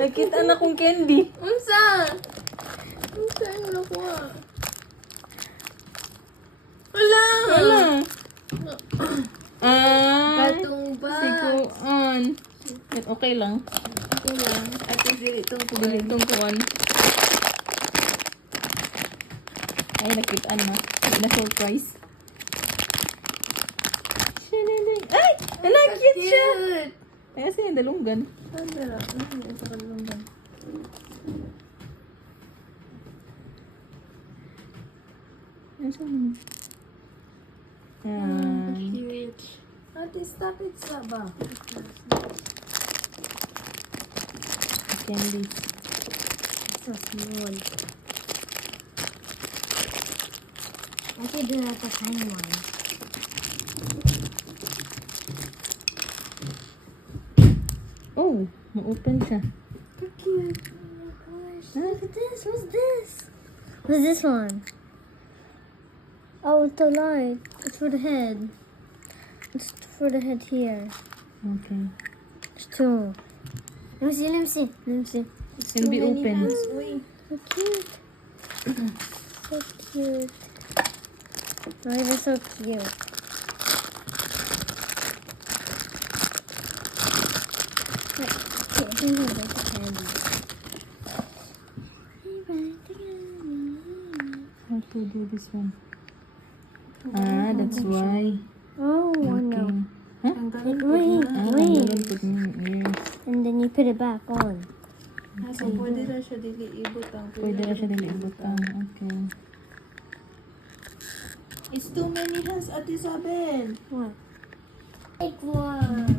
Nakita na kong candy. Unsa? Unsa yung nakuha? Wala! Wala. Ah. Katong ba? Sikuan. Okay lang. Okay lang. At least dili itong Dili itong kuan. Ay, nakitaan na. Hindi na surprise. Ay! Ala, cute siya! Cute! Ay, kasi yung dalunggan. Sandra, ano yung sa kalungan? Ay, saan? Yan. Cute. Ate, stop it sa ba? Candy. So small. I could do like a tiny one. Oh, ma-open siya. So cute. Oh my gosh. Look at this. What's this? What's this one? Oh, it's the light. It's for the head. It's for the head here. Okay. There's two. Let me see, let me see. Let me see. It's gonna be open. So cute. So cute. Why is it so cute? How to do this one? Ah, that's why. Oh, I know. Huh? Like, wait, Ah, wait. ganyan put mo yung ears. And then you put it back on. So, pwede na siya dili ibutang. Pwede na siya dili ibutang. Okay. It's too many hands, Ate Isabel. What? Take one.